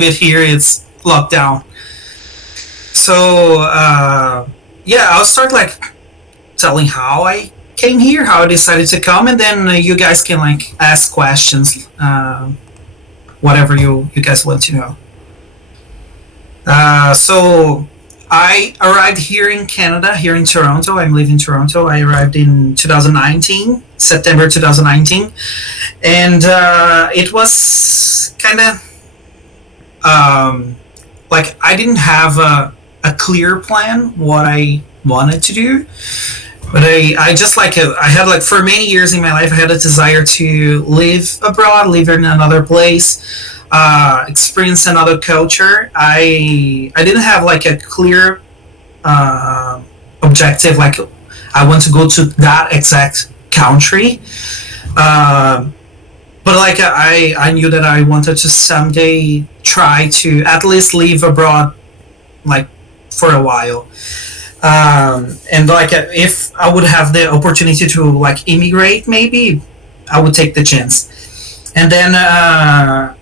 bit here. It's locked down. So yeah, I'll start like telling how I came here, how I decided to come, and then you guys can like ask questions, whatever you guys want to know. So I arrived here in Canada, here in Toronto. I'm living in Toronto. I arrived in 2019, September 2019, and it was kind of like I didn't have a clear plan what I wanted to do, but I just like I had like for many years in my life I had a desire to live abroad, live in another place, experience another culture. I didn't have like a clear uh, objective like I want to go to that exact country. Um but like I knew that I wanted to someday try to at least live abroad like for a while. And like if I would have the opportunity to like immigrate, maybe I would take the chance. And then I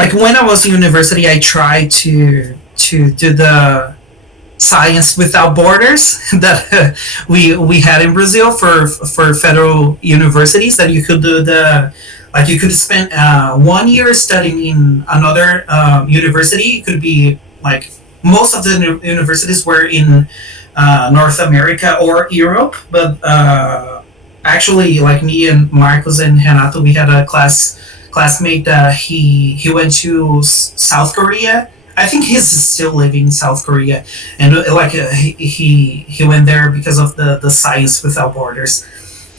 like when I was in university, I tried to do the Science Without Borders that we had in Brazil for federal universities that you could do the like you could spend 1 year studying in another university. It could be like most of the universities were in North America or Europe, but actually, like me and Marcos and Renato, we had a classmate that he went to South Korea. I think he's still living in South Korea, and like he went there because of the Science Without Borders.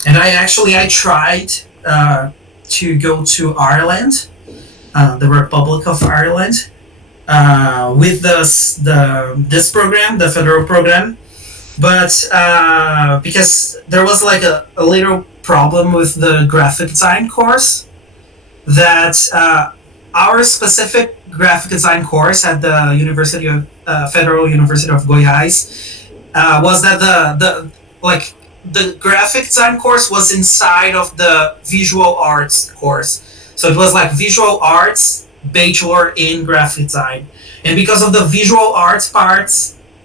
And I tried to go to Ireland, the Republic of Ireland, with this program, the federal program, but because there was like a little problem with the graphic design course that our specific graphic design course at the University of Federal University of Goiás was that the like the graphic design course was inside of the visual arts course, so it was like visual arts bachelor in graphic design, and because of the visual arts part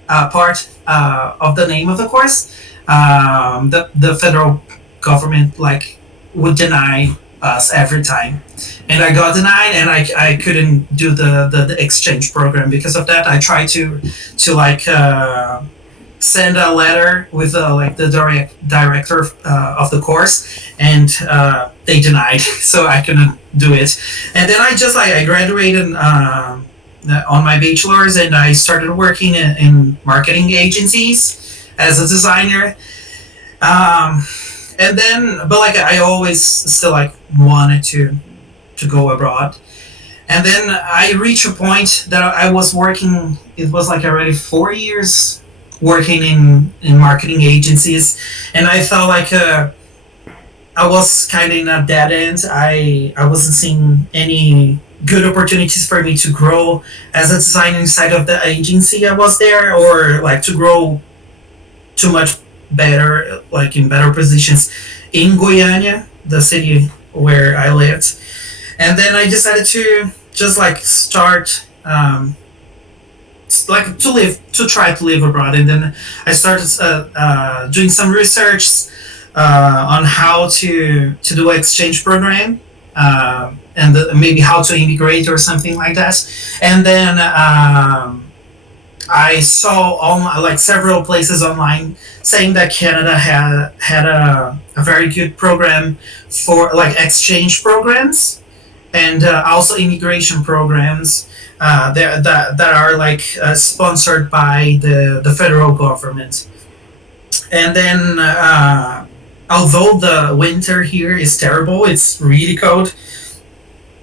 of the name of the course, the federal government like would deny us every time, and I got denied, and I couldn't do the exchange program because of that. I tried to like send a letter with like the director of the course, and they denied, so I couldn't do it. And then I graduated on my bachelor's, and I started working in marketing agencies as a designer. Um, and then, but like I always still like wanted to go abroad. And then I reached a point that I was working. It was like already 4 years working in marketing agencies, and I felt like I was kind of in a dead end. I wasn't seeing any good opportunities for me to grow as a designer inside of the agency I was there, or like to grow too much better, like in better positions in Goiânia, the city where I lived. And then I decided to just like start like to try to live abroad. And then I started doing some research on how to do an exchange program, and maybe how to immigrate or something like that. And then I saw like several places online saying that Canada had a very good program for like exchange programs, and also immigration programs that are like sponsored by the federal government. And then although the winter here is terrible, it's really cold,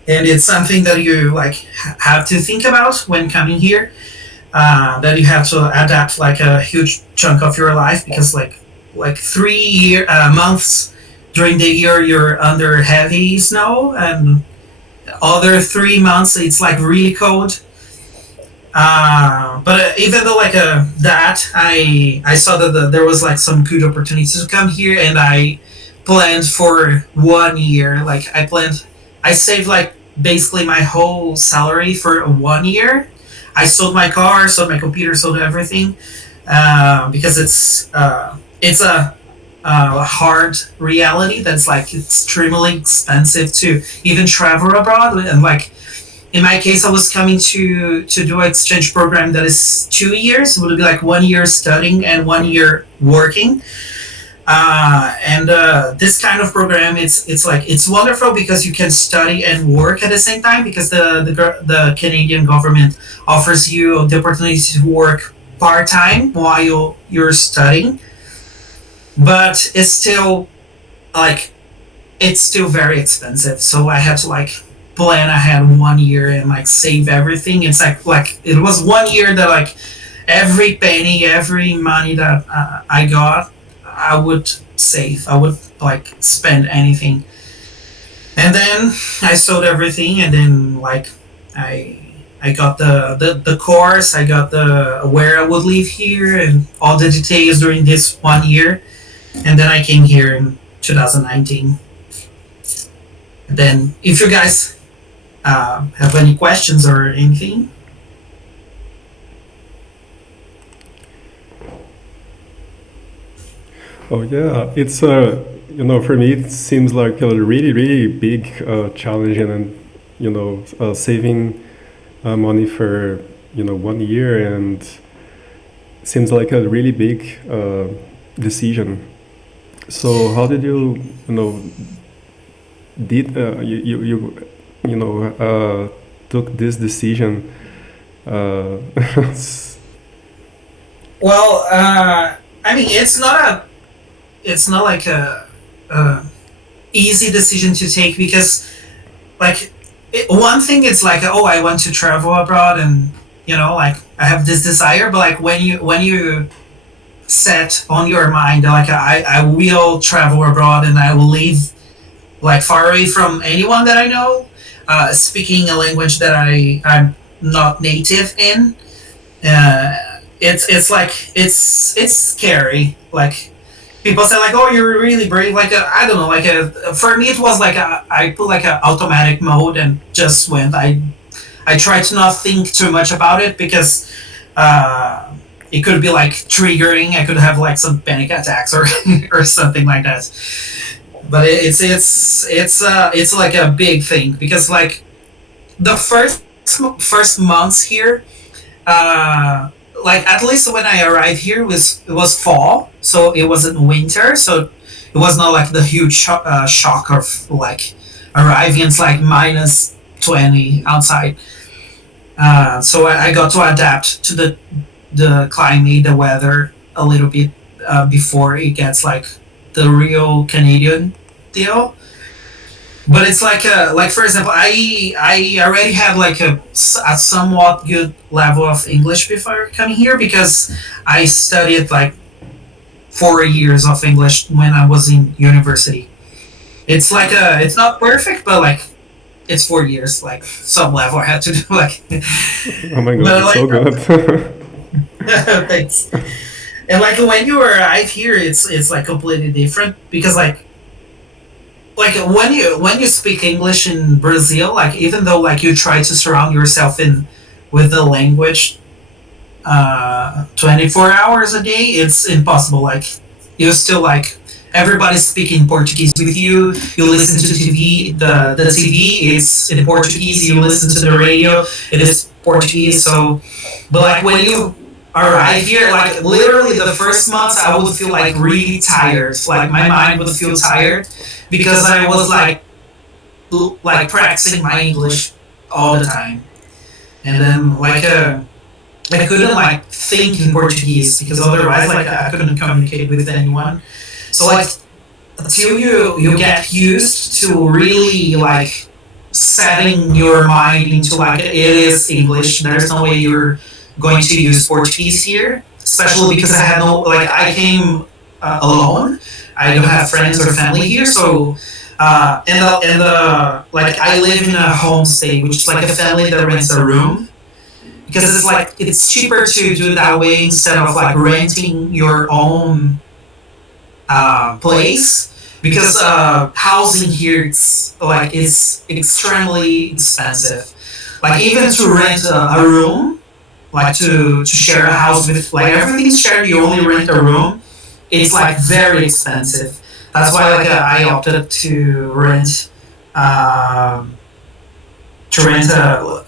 and it's something that you like have to think about when coming here. That you have to adapt like a huge chunk of your life, because like 3 months during the year you're under heavy snow, and other 3 months it's like really cold. But even though like that, I saw that there was like some good opportunities to come here, and I planned for 1 year. Like I saved like basically my whole salary for 1 year. I sold my car, sold my computer, sold everything, because it's a hard reality that's like extremely expensive to even travel abroad. And like in my case, I was coming to do an exchange program that is 2 years. It would be like 1 year studying and 1 year working. And this kind of program, it's like it's wonderful because you can study and work at the same time, because the Canadian government offers you the opportunity to work part time while you're studying. But like it's still very expensive. So I had to like plan ahead 1 year and like save everything. It's like it was 1 year that like every penny, every money that I got, I would save. I would like spend anything. And then I sold everything, and then like I I got the course, I got the where I would live here and all the details during this 1 year, and then I came here in 2019. And then, if you guys have any questions or anything. Oh yeah, it's for me it seems like a really really big challenge, and saving money for 1 year, and seems like a really big decision. So how did you took this decision? Uh, Well, I mean, it's not like a easy decision to take, because like one thing it's like, oh, I want to travel abroad, and like I have this desire. But like when you set on your mind like I will travel abroad and I will live like far away from anyone that I know, speaking a language that I'm not native in. It's like it's scary. Like people say like, oh, you're really brave. Like I don't know. Like for me, it was like I put like a automatic mode and just went. I tried to not think too much about it, because it could be like triggering. I could have like some panic attacks or or something like that. But it's like a big thing, because like the first months here, uh, like at least when I arrived here, it was fall, so it wasn't winter, so it was not like the huge shock of like arriving. It's like -20 outside. So I got to adapt to the climate, the weather a little bit before it gets like the real Canadian deal. But it's like for example, I already had like a somewhat good level of English before coming here, because I studied like 4 years of English when I was in university. It's like it's not perfect, but like it's 4 years, like some level I had to do like. oh my god, But it's like so good. thanks. And like when you arrive here, it's like completely different, because like when you speak English in Brazil, like even though like you try to surround yourself in with the language 24 hours a day, it's impossible. Like you still like everybody's speaking Portuguese with you. You listen to TV, the TV is in Portuguese. You listen to the radio, it is Portuguese. So, but like when you arrive here, like literally the first months, I would feel like really tired. Like my mind would feel tired, because I was like practicing my English all the time, and then like I couldn't like think in Portuguese, because otherwise like I couldn't communicate with anyone. So like until you get used to really like setting your mind into like it is English. There's no way you're going to use Portuguese here, especially because I had no like I came alone. I don't have friends or family here, so and the like I live in a homestay, which is like a family that rents a room, because it's like it's cheaper to do it that way instead of like renting your own place. because housing here it's extremely expensive. Like even to rent a room, like to share a house with, like everything's shared, you only rent a room. It's like very expensive. That's why like I opted um, to rent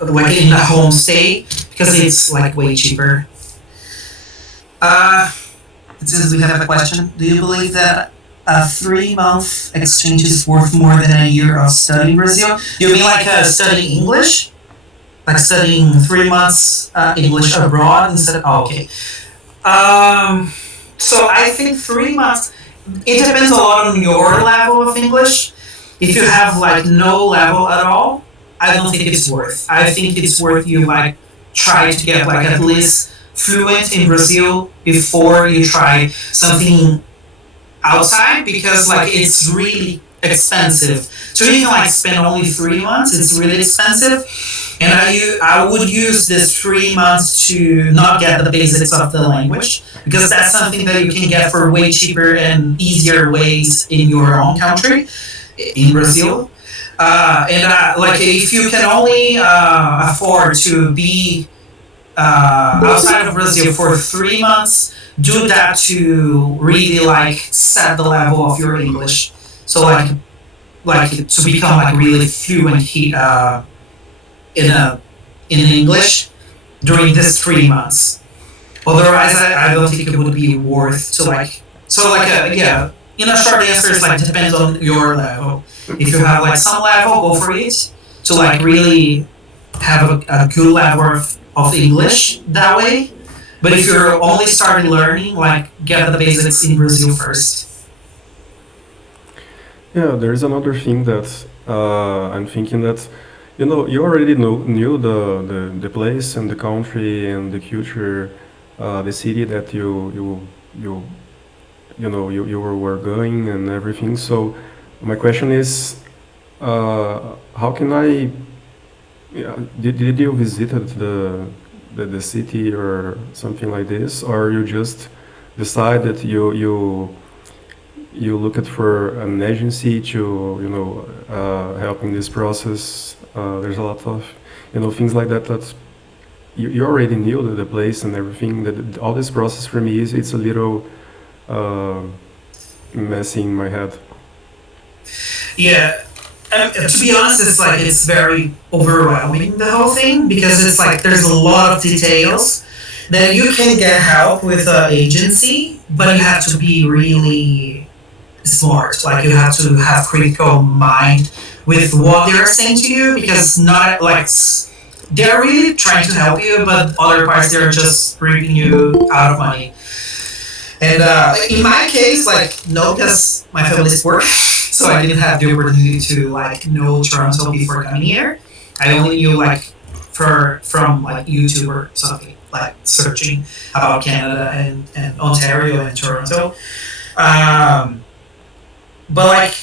like in a homestay because it's like way cheaper. Uh, it says we have a question. Do you believe that a 3 month exchange is worth more than a year of studying Brazil? You mean like studying English? Like studying 3 months English abroad instead of, oh, okay. Um, so I think 3 months, it depends a lot on your level of English. If you have like no level at all, I don't think it's worth. I think it's worth you like try to get like at least fluent in Brazil before you try something outside because like it's really expensive. So even like spend only 3 months, it's really expensive. And I would use this 3 months to not get the basics of the language because that's something that you can get for way cheaper and easier ways in your own country, in Brazil. And like if you can only afford to be outside of Brazil for 3 months, do that to really like set the level of your English. So like to become like really fluent in in English during this 3 months. Otherwise, I don't think it would be worth to like. So like yeah, in a short answer, it's like depends on your level. If you have like some level, go for it. To like really have a good level of English that way. But if you're only starting learning, like get the basics in Brazil first. Yeah, there's another thing that I'm thinking that you already knew the place and the country and the culture, the city that you you were going and everything. So my question is, how can I? Yeah, did you visited the city or something like this, or you just decide that you looked for an agency to help in this process. There's a lot of things like that that you already knew the place and everything. That all this process for me is it's a little uh, messy in my head. Yeah, to be honest, it's like it's very overwhelming the whole thing because it's like there's a lot of details that you can get help with an agency, but you have to be really smart. Like you have to have critical mind with what they're saying to you because not like they're really trying to help you, but other parts they're just ripping you out of money. And in my case, like no, because my family's poor, so I didn't have the opportunity to like know Toronto before coming here. I only knew like from like YouTube or something like searching about Canada and Ontario and Toronto. Um, but like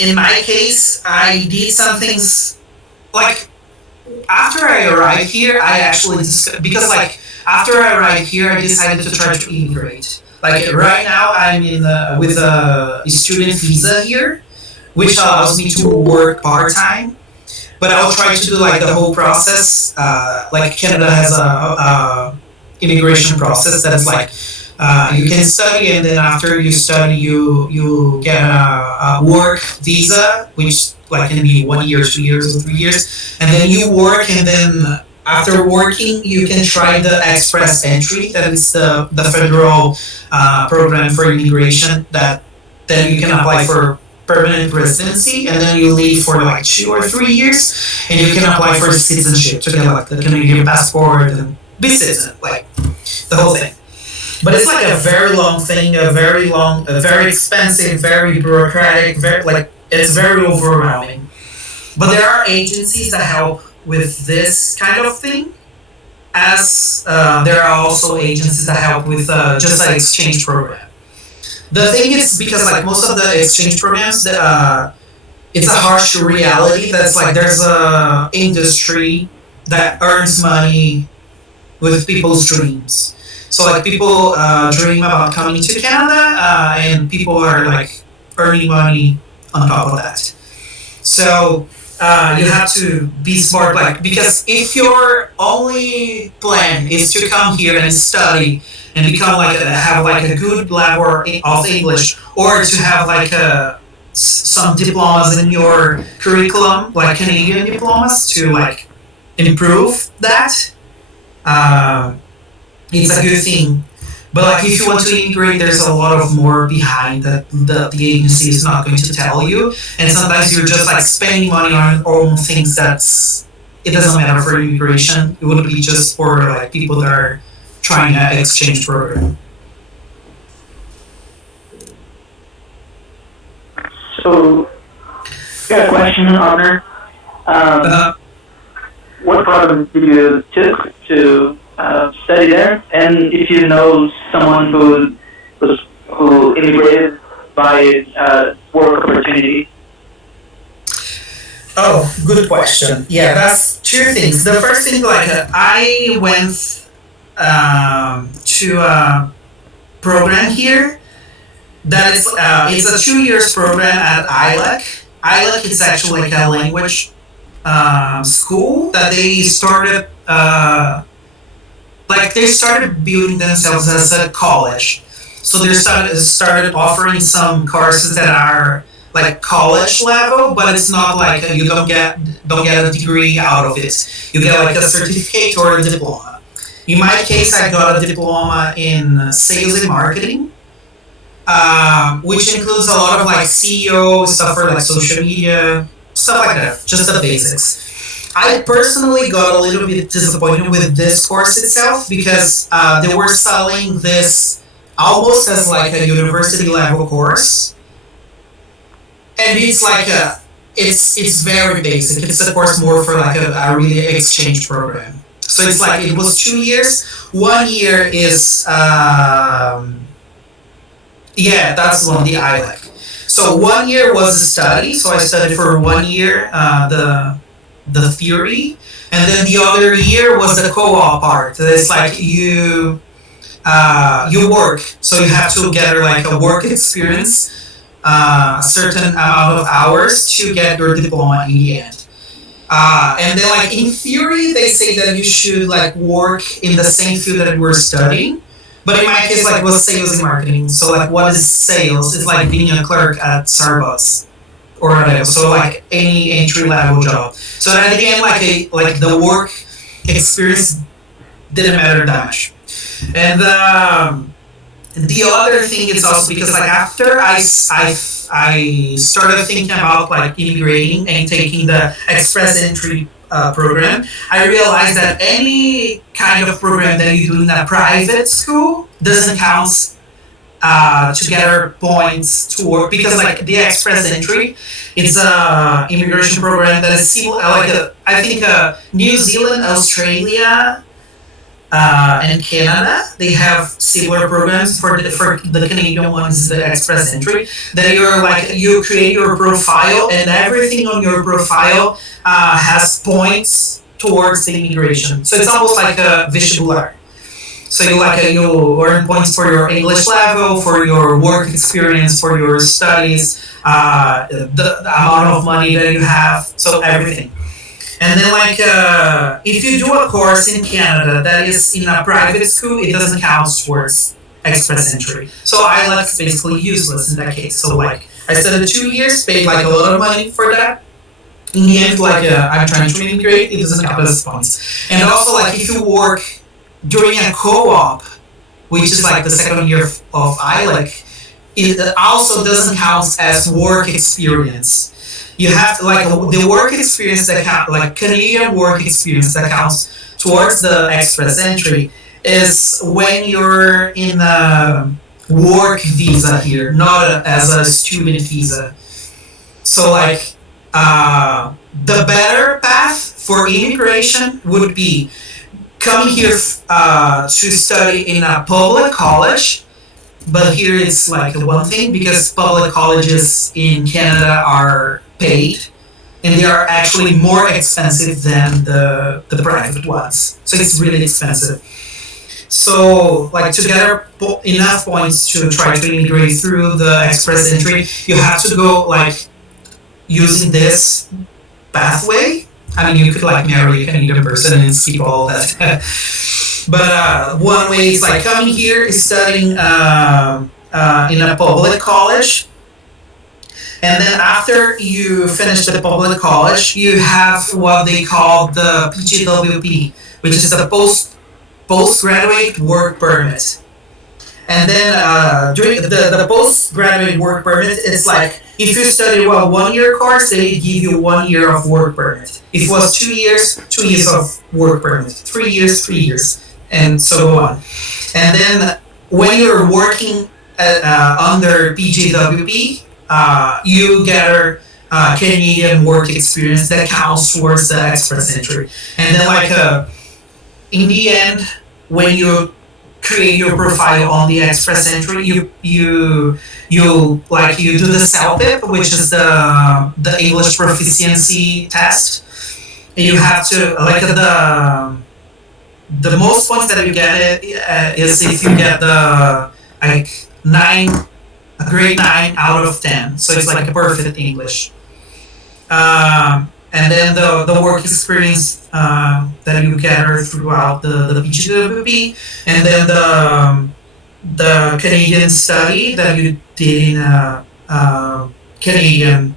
in my case, I did some things like after I arrived here, I actually because like after I arrived here, I decided to try to immigrate. Like right now, I'm in with a student visa here, which allows me to work part time. But I'll try to do like the whole process. Like Canada has a immigration process that's like you can study, and then after you study, you get a work visa, which like can be 1 year, 2 years, or 3 years, and then you work, and then after working, you can try the express entry. That is the federal program for immigration that then you can apply for permanent residency, and then you leave for like 2 or 3 years, and you can apply for citizenship to get like the Canadian passport and be citizen, like the whole thing. But it's like a very long thing, a very expensive, very bureaucratic, very like it's very overwhelming. But there are agencies that help with this kind of thing, as there are also agencies that help with just like exchange program. The thing is because like most of the exchange programs, it's a harsh reality that's like there's a industry that earns money with people's dreams. So like people dream about coming to Canada, and people are like earning money on top of that. So you have to be smart, like, because if your only plan is to come here and study and become like have like a good level of English, or to have like some diplomas in your curriculum, like Canadian diplomas, to like improve that, uh, it's a good thing. But like if you want to integrate, there's a lot of more behind that the agency is not going to tell you, and sometimes you're just like spending money on things that's it doesn't matter for immigration. It would be just for like people that are trying an exchange program. So, got a question, Honor. Uh, What program did you took to study there? And if you know someone who immigrated by work opportunity? oh, good question. Yeah, that's two things. The first thing, like I went to a program here that is it's a 2 years program at ILEC. ILEC is actually like a language school that they started like they started building themselves as a college. So they started offering some courses that are like college level, but it's not like you don't get a degree out of it. You get like a certificate or a diploma. In my case, I got a diploma in sales and marketing, which includes a lot of like CEO stuff for like social media, stuff like that, just the basics. I personally got a little bit disappointed with this course itself because they were selling this almost as like a university level course, and it's like it's very basic. It's a course more for like a really exchange program. So it's like it was 2 years. 1 year is yeah, that's one the ILEC. So 1 year was a study. So I studied for 1 year the theory, and then the other year was the co-op part. It's like you work, so you have to gather like a work experience, a certain amount of hours to get your diploma in the end. And then like in theory, they say that you should like work in the same field that we're studying. But in my case, like was sales and marketing. So like what is sales? It's like being a clerk at Starbucks or whatever. So like any entry level job. So at the end, like the work experience didn't matter that much. And the other thing is also because like after I started thinking about like immigrating and taking the express entry program, I realized that any kind of program that you do in a private school doesn't count to gather points to work, because like the express entry, it's a immigration program that is similar like I think New Zealand, Australia, and Canada, they have similar programs. For the Canadian ones, the express entry, that you're like you create your profile, and everything on your profile has points towards the immigration. So it's almost like a vestibular. So you earn points for your English level, for your work experience, for your studies, the amount of money that you have, so everything. And then like if you do a course in Canada that is in a private school, it doesn't count towards express entry. So IELTS is basically useless in that case. So like I studied 2 years, paid like a lot of money for that. In the end, like I'm trying to integrate, it doesn't count as points. And also like if you work during a co-op, which is like the second year of ILEC, it also doesn't count as work experience. You have to like the work experience that count, like Canadian work experience that counts towards the express entry is when you're in a work visa here, not as a student visa. So like the better path for immigration would be coming here to study in a public college. But here it's like one thing, because public colleges in Canada are paid, and they are actually more expensive than the private ones. So it's really expensive. So, like, to gather enough points to try to immigrate through the express entry, you have to go like using this pathway. I mean, you could like marry a Canadian person and skip all that. But one way is like coming here, studying in a public college, and then after you finish the public college, you have what they call the PGWP, which is the postgraduate work permit. And then during the postgraduate work permit, it's like if you study a 1 year course, they give you 1 year of work permit. If it was 2 years, 2 years of work permit. 3 years, 3 years, and so on. And then when you're working under PGWP, you gather Canadian work experience that counts towards the express entry. And then like in the end, when you create your profile on the express entry, you do the CELPIP, which is the English proficiency test. And you have to like the most points that you get is if you get the like a grade 9 out of 10. So it's like a perfect English. And then the work experience that you gather throughout the PGWP, and then the Canadian study that you did in a Canadian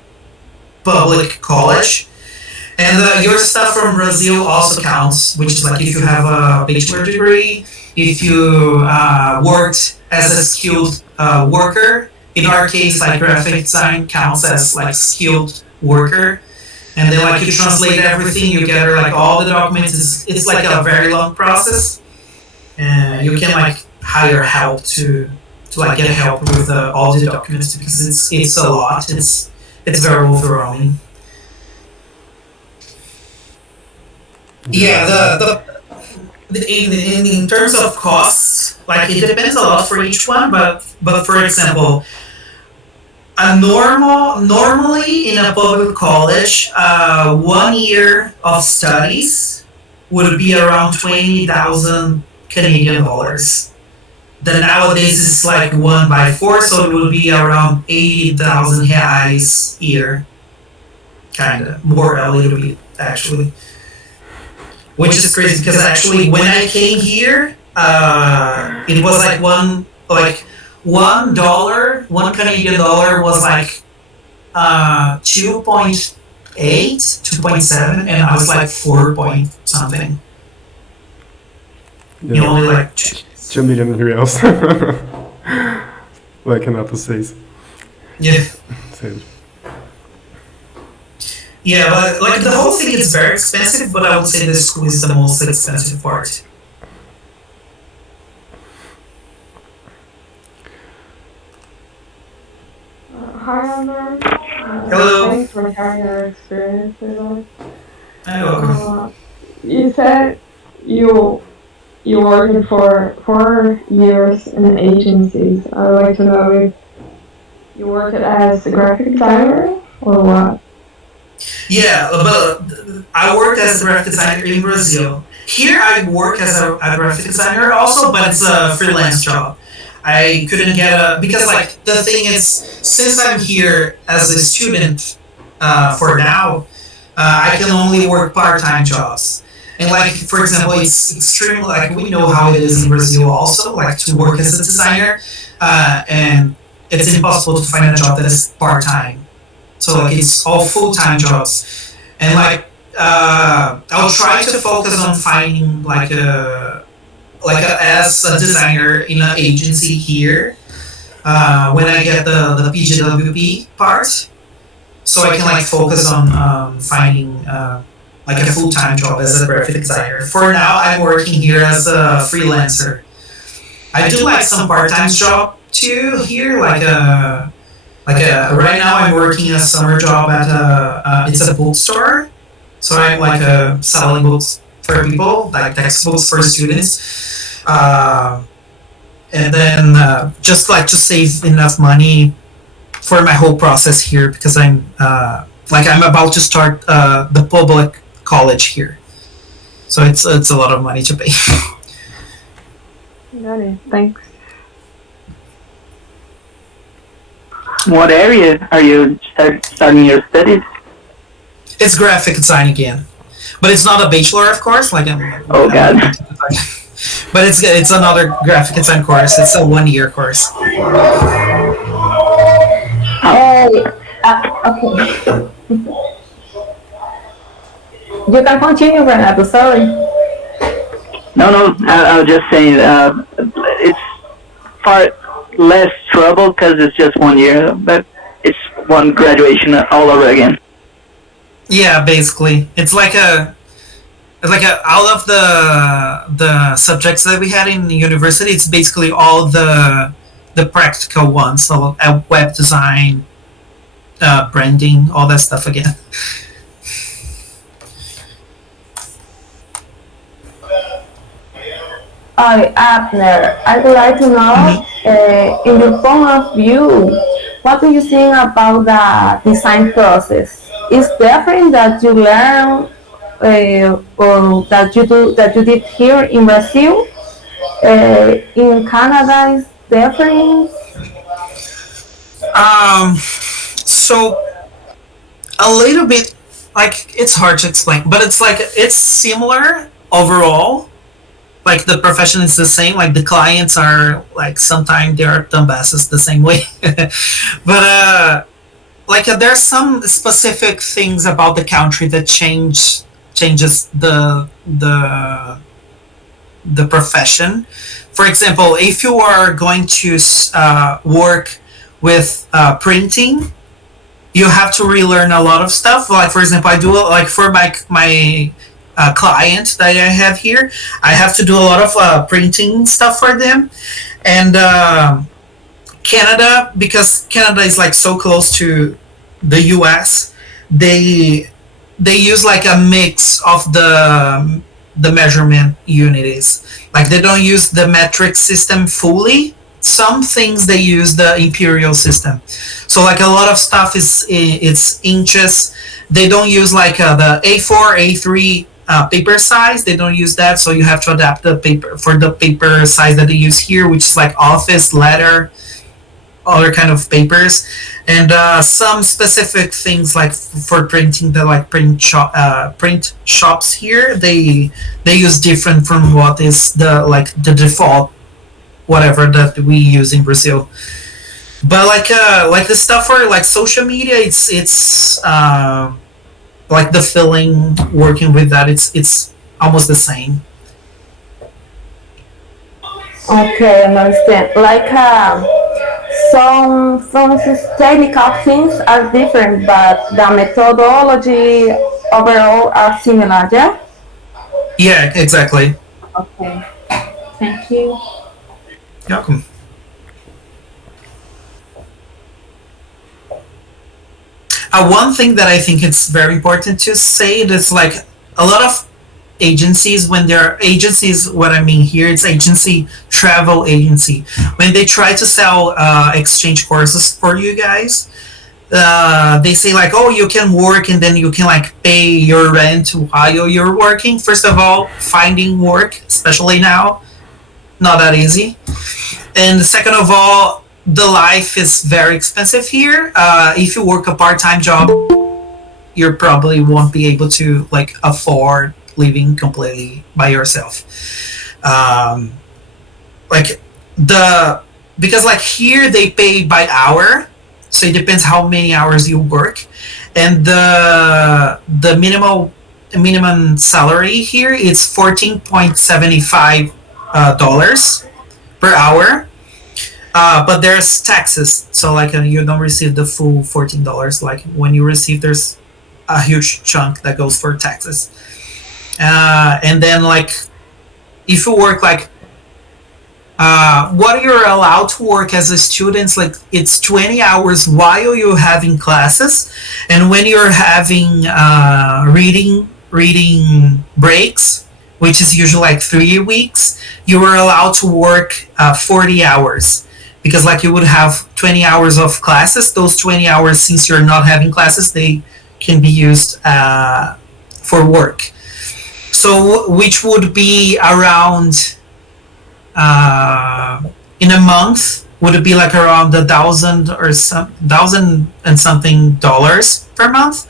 public college. And your stuff from Brazil also counts, which is like if you have a bachelor degree, if you worked as a skilled worker. In our case, like graphic design counts as like skilled worker. And then like you translate everything, you gather like all the documents. It's like a very long process, and you can like hire help to like get help with all the documents because it's a lot. It's very overwhelming. Yeah, in terms of costs, like it depends a lot for each one. But for example, normally in a public college, 1 year of studies would be around 20,000 Canadian dollars. Then nowadays it's like 1/4, so it would be around 80,000 reais a year, kind of more a little bit actually, which is crazy because actually when I came here, it was like $1, $1 Canadian was like 2.8, 2.7, and I was like 4 point something. Yeah. You only like 2 million reals. Like Renato says. yeah. Says. Yeah, but like the whole thing is very expensive, but I would say the school is the most expensive part. Hi, Amber. Hello. Thanks for sharing your experience with us. You're welcome. You said you worked for 4 years in agencies. I would like to know if you worked as a graphic designer or what? Yeah, but I worked as a graphic designer in Brazil. Here I work as a graphic designer also, but it's a freelance job. I couldn't get because like the thing is, since I'm here as a student for now, I can only work part-time jobs. And like for example, it's extremely like we know how it is in Brazil also, like to work as a designer, and it's impossible to find a job that is part-time. So like it's all full-time jobs, and like I'll try to focus on finding as a designer in an agency here when I get the PGWP part, so I can like focus on finding like a full-time job as a graphic designer. For now, I'm working here as a freelancer. I do like some part-time job too here, right now I'm working a summer job at it's a bookstore, so I'm like selling books for people, like textbooks for students, and then just like to save enough money for my whole process here because I'm about to start the public college here, so it's a lot of money to pay. Got it. Thanks. What area are you starting your studies? It's graphic design again, but it's not a bachelor, of course. Like Oh God. but it's another graphic design course. It's a 1 year course. Okay. You can continue, Renato. Sorry. No. I was just saying it's far less trouble because it's just 1 year, but it's one graduation all over again. Yeah, basically, it's like a out of the subjects that we had in the university, it's basically all the practical ones. So web design, branding, all that stuff again. Abner, I would like to know, in your point of view, what do you think about the design process? Is different that you learn or that you did here in Brazil? In Canada, is different? So a little bit, like, it's hard to explain, but it's like it's similar overall. Like the profession is the same. Like the clients are like sometimes they are dumbasses the same way, but like there's some specific things about the country that changes the profession. For example, if you are going to work with printing, you have to relearn a lot of stuff. Like, for example, I do, like, for my client that I have here, I have to do a lot of printing stuff for them. And Canada, because Canada is like so close to the US, they use like a mix of the measurement units. Like they don't use the metric system fully. Some things they use the imperial system. So like a lot of stuff is it's inches. They don't use like the A4, A3 paper size. They don't use that. So you have to adapt the paper for the paper size that they use here, which is like office, letter, other kind of papers, and some specific things like for printing, the like print shops here, they use different from what is the default whatever that we use in Brazil. But like the stuff for like social media, it's like the filling, working with that, it's almost the same. Okay, I understand. Like some, for instance, technical things are different, but the methodology overall are similar, yeah? Yeah, exactly. Okay, thank you. You're welcome. One thing that I think it's very important to say is like a lot of agencies, when they're agencies, what I mean here, it's agency, travel agency, when they try to sell exchange courses for you guys, they say like, oh, you can work and then you can like pay your rent while you're working. First of all, finding work, especially now, not that easy. And second of all, the life is very expensive here. If you work a part-time job, you probably won't be able to like afford living completely by yourself. Like because like here they pay by hour, so it depends how many hours you work, and the minimum salary here is $14.75 per hour. But there's taxes, so like you don't receive the full $14. Like when you receive, there's a huge chunk that goes for taxes. And then like if you work like what you're allowed to work as a student, like it's 20 hours while you're having classes, and when you're having reading breaks, which is usually like 3 weeks, you are allowed to work 40 hours. Because like you would have 20 hours of classes. Those 20 hours, since you're not having classes, they can be used for work. So which would be around in a month would it be like around 1,000 and something dollars per month,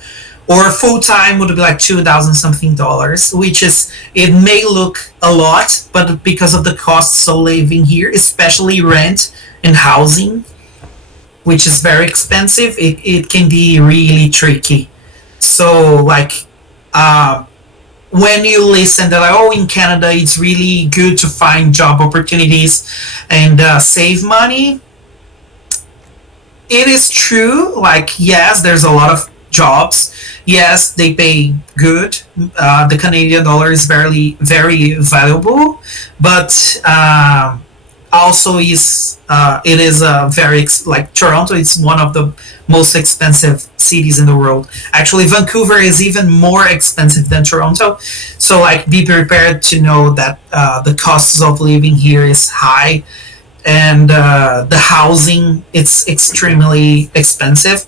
or full time would be like 2,000 something dollars, which is, it may look a lot, but because of the costs of living here, especially rent and housing, which is very expensive, it can be really tricky. So like, when you listen that, like, oh, in Canada it's really good to find job opportunities and save money, it is true. Like, yes, there's a lot of jobs. Yes, they pay good. The Canadian dollar is very valuable, but also is it is a like Toronto. It's one of the most expensive cities in the world. Actually, Vancouver is even more expensive than Toronto. So, like, be prepared to know that the costs of living here is high, and the housing, it's extremely expensive,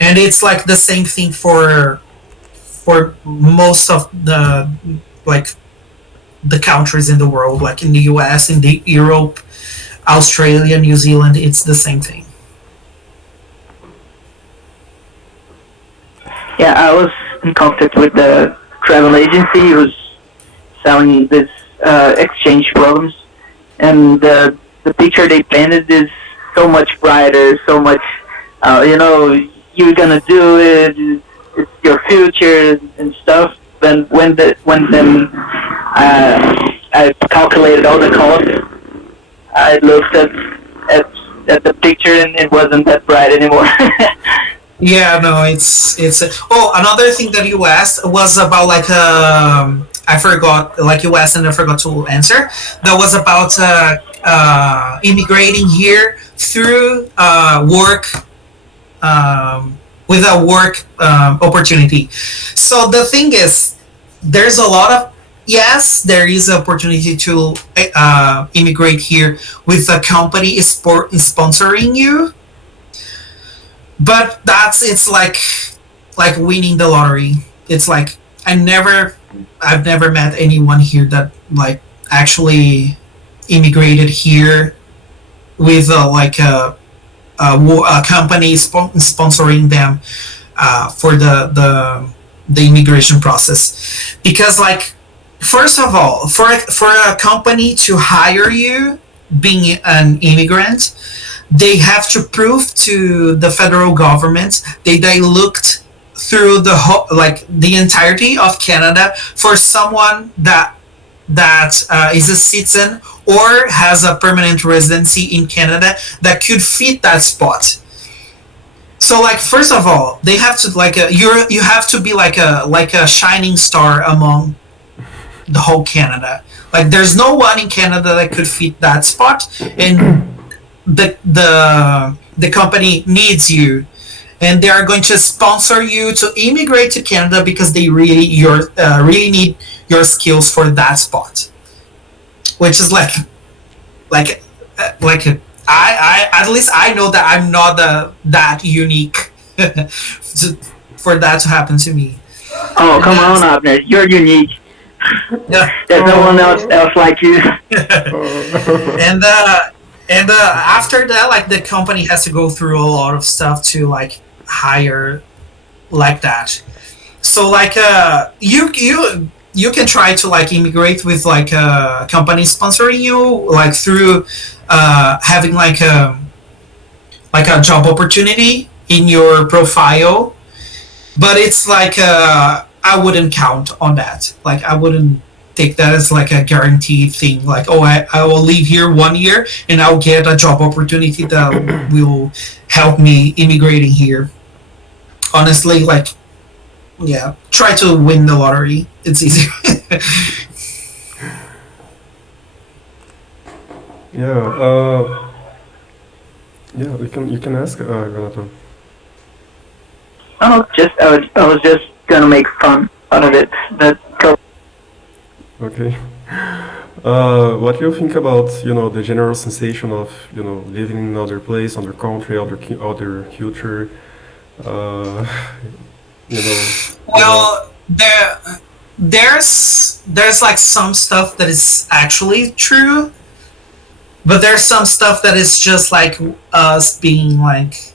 and it's like the same thing for most of the, like, the countries in the world, like in the US, in the Europe, Australia, New Zealand, it's the same thing. Yeah, I was in contact with the travel agency who's selling this exchange programs, and the picture they painted is so much brighter, so much, you're gonna do it, it's your future and stuff. Then when I calculated all the costs, I looked at the picture and it wasn't that bright anymore. Yeah, no, it's. Oh, another thing that you asked was about, like, I forgot, like, you asked and I forgot to answer. That was about immigrating here through work, with a work opportunity. So the thing is, there's a lot of, yes, there is an opportunity to immigrate here with a company sponsoring you, but it's like winning the lottery. It's like, I've never met anyone here that, like, actually immigrated here with a company sponsoring them for the immigration process. Because, like, first of all, for a company to hire you being an immigrant, they have to prove to the federal government they looked through the entirety of Canada for someone that is a citizen or has a permanent residency in Canada that could fit that spot. So, like, first of all, they have to, like, you have to be like a shining star among the whole Canada. Like, there's no one in Canada that could fit that spot, and the company needs you, and they are going to sponsor you to immigrate to Canada because they really need your skills for that spot, which is like I at least I know that I'm not that unique for that to happen to me. Oh, come on, Abner, you're unique. Yeah. There's no one else like you. And after that, like, the company has to go through a lot of stuff to, like, hire like that. So, like, you can try to, like, immigrate with, like, a company sponsoring you, like, through having like a job opportunity in your profile, but it's like I wouldn't count on that. Like, I wouldn't take that as, like, a guaranteed thing. Like, oh, I will live here 1 year and I'll get a job opportunity that will help me immigrating here. Honestly, like, yeah, try to win the lottery. It's easier. Yeah. Yeah. You can ask Renato. Oh, I was just gonna make fun out of it. Okay. What do you think about, the general sensation of, living in another place, other country, other culture? You know. Well, there's like some stuff that is actually true. but there's some stuff that is just like us being like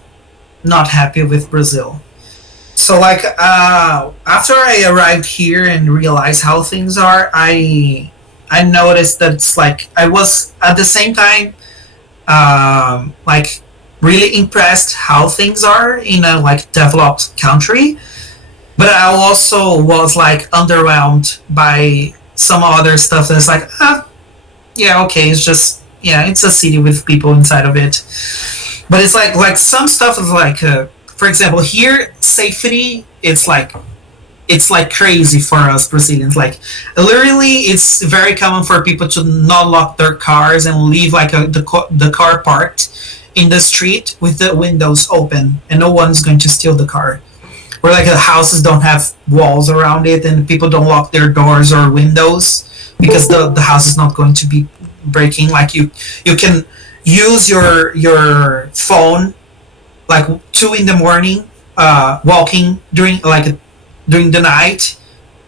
not happy with Brazil. So like after I arrived here and realized how things are, I noticed that it's like I was at the same time like really impressed how things are in a like developed country, but I also was like underwhelmed by some other stuff that's like yeah, okay, it's just, yeah, it's a city with people inside of it. But it's like some stuff is like for example here safety, it's like crazy for us Brazilians. Like literally, it's very common for people to not lock their cars and leave like the car parked in the street with the windows open, and no one's going to steal the car. Or like the houses don't have walls around it, and people don't lock their doors or windows because the house is not going to be breaking. Like you can use your phone like 2 in the morning, walking during the night.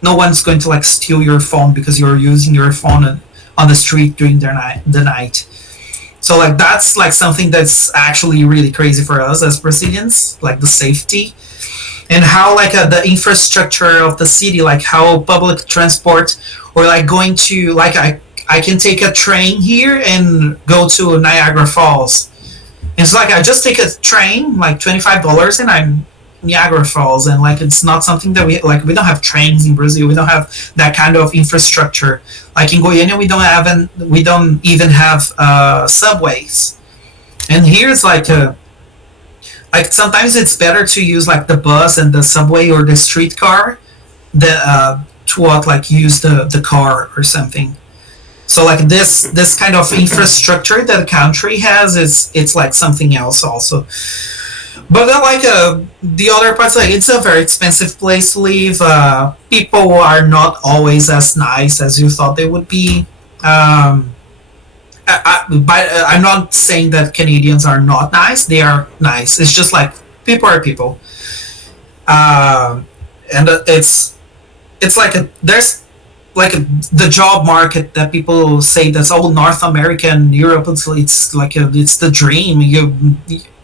No one's going to like steal your phone because you're using your phone on the street during the night. So like that's like something that's actually really crazy for us as Brazilians, like the safety and how like the infrastructure of the city, like how public transport or like going to like I can take a train here and go to Niagara Falls. It's like I just take a train, like $25, and I'm Niagara Falls, and like it's not something that we don't have trains in Brazil. We don't have that kind of infrastructure. Like in Goiânia, we don't even have subways. And here it's like sometimes it's better to use like the bus and the subway or the streetcar than to what like use the car or something. So like this kind of infrastructure that the country has is it's like something else also. But then like the other parts, like it's a very expensive place to live. People are not always as nice as you thought they would be. I'm not saying that Canadians are not nice. They are nice. It's just like people are people. And it's like there's like the job market that people say that's all North America and Europe. It's like it's the dream.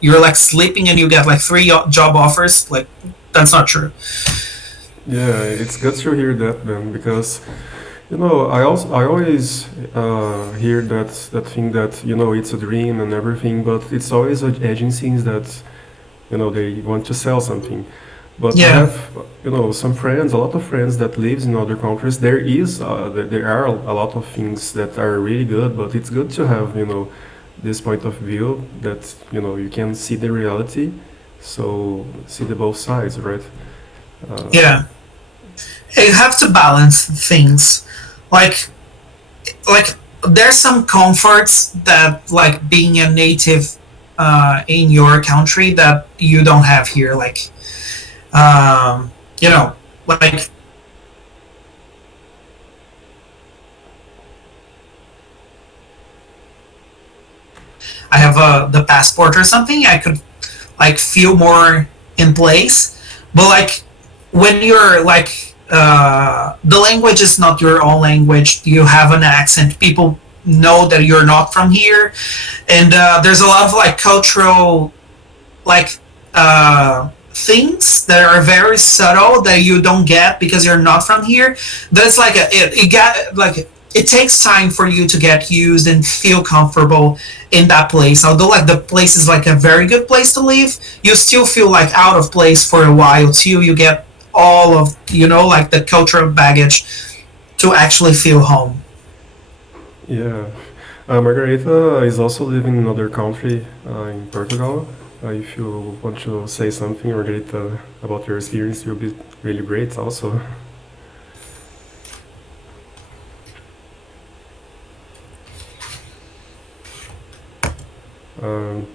You're like sleeping and you get like 3 job offers. Like that's not true. Yeah, it's good to hear that, man, because I always hear that thing that it's a dream and everything, but it's always agencies that they want to sell something. But I Yeah, have some friends, a lot of friends that lives in other countries. There are a lot of things that are really good, but it's good to have this point of view that you can see the reality, so see the both sides, right? Uh, yeah. You have to balance things. Like like there's some comforts that like being a native in your country that you don't have here. Like um, you know, like I have the passport or something. I could like feel more in place. But like when you're like the language is not your own language, you have an accent. People know that you're not from here, and there's a lot of like cultural like things that are very subtle that you don't get because you're not from here. That's like it got like it takes time for you to get used and feel comfortable in that place. Although like the place is like a very good place to live, you still feel like out of place for a while till you get all of like the cultural baggage to actually feel home. yeah. Margarita is also living in another country, in Portugal. If you want to say something, Margarita, about your experience, it will be really great also. Um,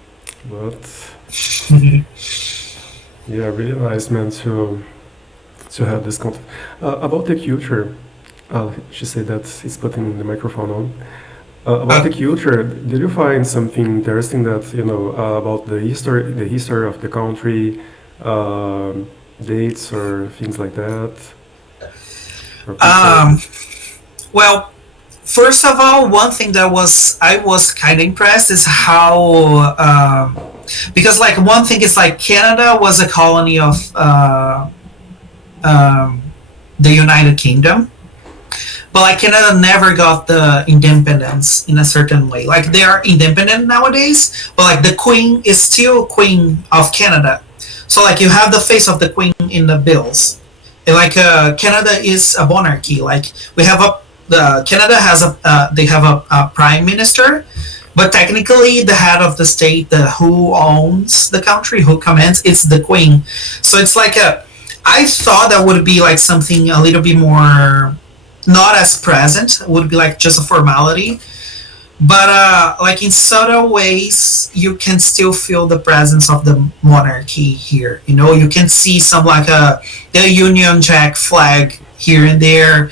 but yeah, really nice, man, to have this content. About the culture, she said that it's putting the microphone on. About uh, the culture, did you find something interesting that about the history of the country, dates or things like that, or people? um, well, First of all, one thing that was I was kind of impressed is how because like one thing is like Canada was a colony of um, the United Kingdom, but like Canada never got the independence in a certain way. Like they are independent nowadays, but like the Queen is still Queen of Canada. So like you have the face of the Queen in the bills. And like Canada is a monarchy. Like we have Canada has they have a prime minister, but technically the head of the state, the who owns the country, who commands, it's the Queen. So it's like a. I thought that would be like something a little bit more not as present. It would be like just a formality, but like in subtle ways you can still feel the presence of the monarchy here. You know, you can see some like the Union Jack flag here and there,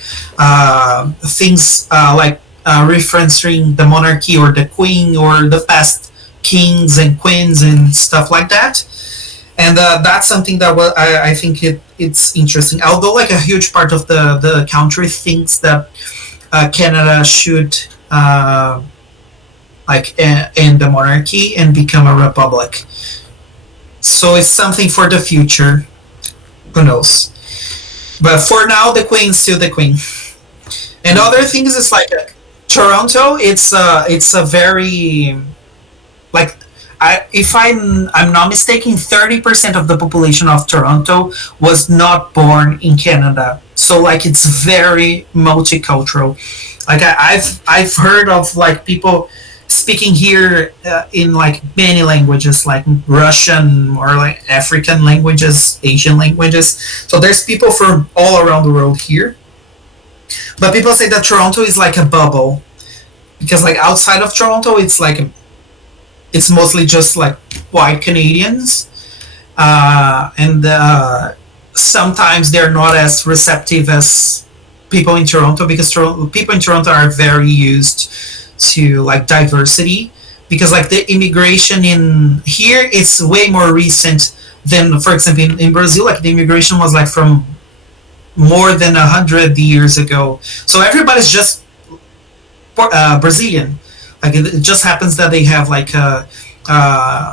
things like referencing the monarchy or the Queen or the past kings and queens and stuff like that. And that's something that I think it's interesting. Although like a huge part of the country thinks that Canada should like end the monarchy and become a republic. So it's something for the future. Who knows? But for now, the Queen's still the Queen. And other things is like Toronto. It's a very like if I'm not mistaken, 30% of the population of Toronto was not born in Canada. So like it's very multicultural. Like I've heard of like people speaking here in like many languages, like Russian or like African languages, Asian languages. So there's people from all around the world here. But people say that Toronto is like a bubble because like outside of Toronto, it's mostly just like white Canadians, and sometimes they're not as receptive as people in Toronto because people in Toronto are very used to like diversity because like the immigration in here it's way more recent than, for example, in Brazil. Like the immigration was like from more than 100 years ago, so everybody's just Brazilian. Like it just happens that they have like a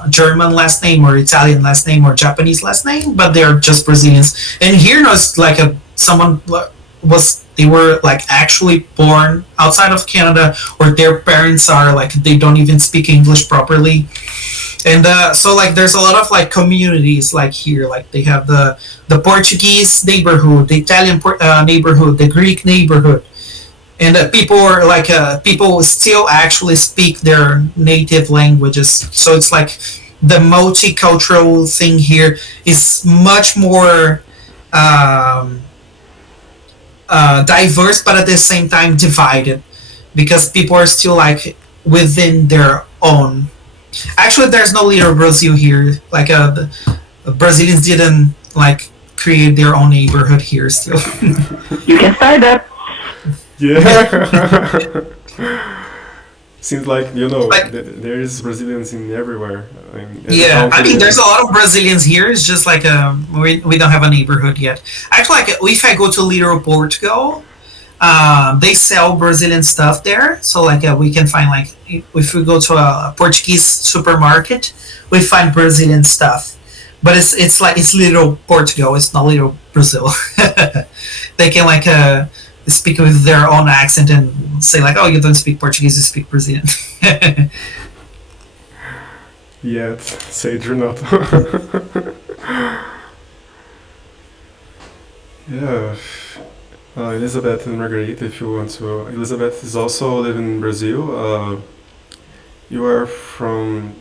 German last name or Italian last name or Japanese last name, but they're just Brazilians. And here knows like someone they were like actually born outside of Canada, or their parents are like they don't even speak English properly. And so like there's a lot of like communities like here, like they have the Portuguese neighborhood, the Italian neighborhood, the Greek neighborhood. And people are like people still actually speak their native languages. So it's like the multicultural thing here is much more diverse, but at the same time divided, because people are still like within their own. Actually, there's no little Brazil here. Like the Brazilians didn't like create their own neighborhood here. Still, You can start that. Yeah. Seems like Like- there's Brazilians in everywhere. yeah, I mean, there's a lot of Brazilians here. It's just like we don't have a neighborhood yet. Actually, like if I go to Little Portugal, they sell Brazilian stuff there. So like we can find like if we go to a Portuguese supermarket, we find Brazilian stuff. But it's like it's Little Portugal. It's not Little Brazil. They can like speak with their own accent and say like, oh, you don't speak Portuguese, you speak Brazilian. Yeah, say it or not. Yeah. Elizabeth and Margarita, if you want to. Elizabeth is also living in Brazil. You are from.